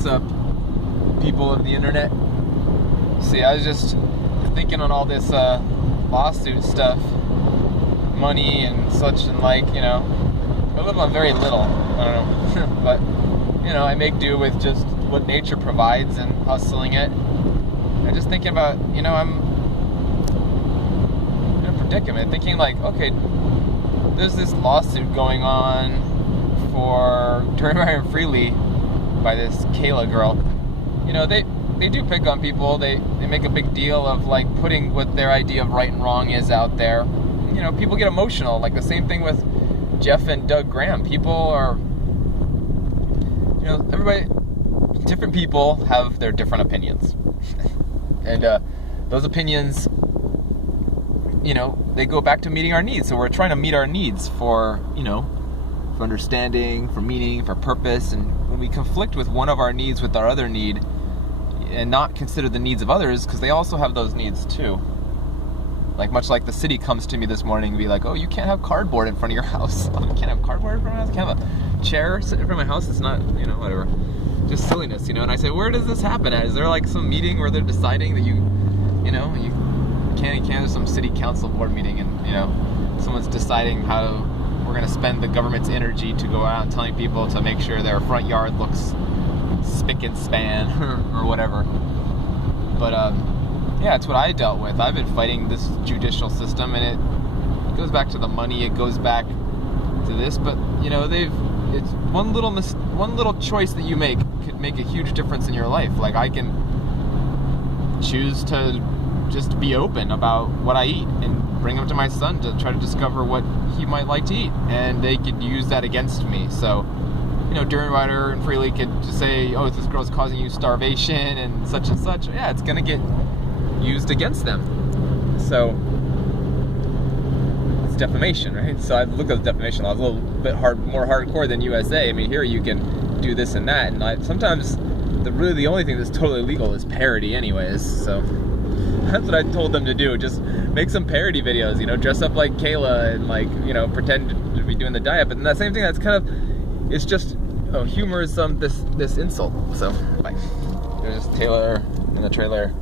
What's up, people of the internet? See, I was just thinking on all this lawsuit stuff, money and such, and like, you know, I live on very little, I don't know, but, you know, I make do with just what nature provides and hustling it. And just thinking about, you know, I'm in a predicament, thinking like, okay, there's this lawsuit going on for Turn Freely by this Kayla girl. You know, they do pick on people. They make a big deal of like putting what their idea of right and wrong is out there. You know, people get emotional. Like the same thing with Jeff and Doug Graham. People are, you know, everybody, different people have their different opinions. And those opinions, you know, they go back to meeting our needs. So we're trying to meet our needs for, you know, for understanding, for meaning, for purpose. And when we conflict with one of our needs with our other need and not consider the needs of others, because they also have those needs too. Like much like the city comes to me this morning and be like, oh, you can't have cardboard in front of your house. Oh, you can't have cardboard in front of my house? I can't have a chair sitting in front of my house? It's not, you know, whatever. Just silliness, you know. And I say, where does this happen at? Is there like some meeting where they're deciding that you know, you can't have some city council board meeting and, you know, someone's deciding how we're going to spend the government's energy to go out and telling people to make sure their front yard looks spick and span or whatever. But yeah, it's what I dealt with. I've been fighting this judicial system, and it goes back to the money. It goes back to this, but you know, it's one little choice that you make could make a huge difference in your life. Like I can choose to just be open about what I eat and bring him to my son to try to discover what he might like to eat, and they could use that against me. So, you know, Durenrider and Freely could just say, oh, this girl's causing you starvation and such. Yeah, it's gonna get used against them. So it's defamation, right? So I look at the defamation laws a little bit more hardcore than USA. I mean, here you can do this and that, and sometimes the only thing that's totally legal is parody anyways. So that's what I told them to do. Just make some parody videos, you know, dress up like Kayla and like, you know, pretend to be doing the diet. But then that same thing, that's kind of, it's just, oh, humor is this insult. So, bye. There's Taylor in the trailer.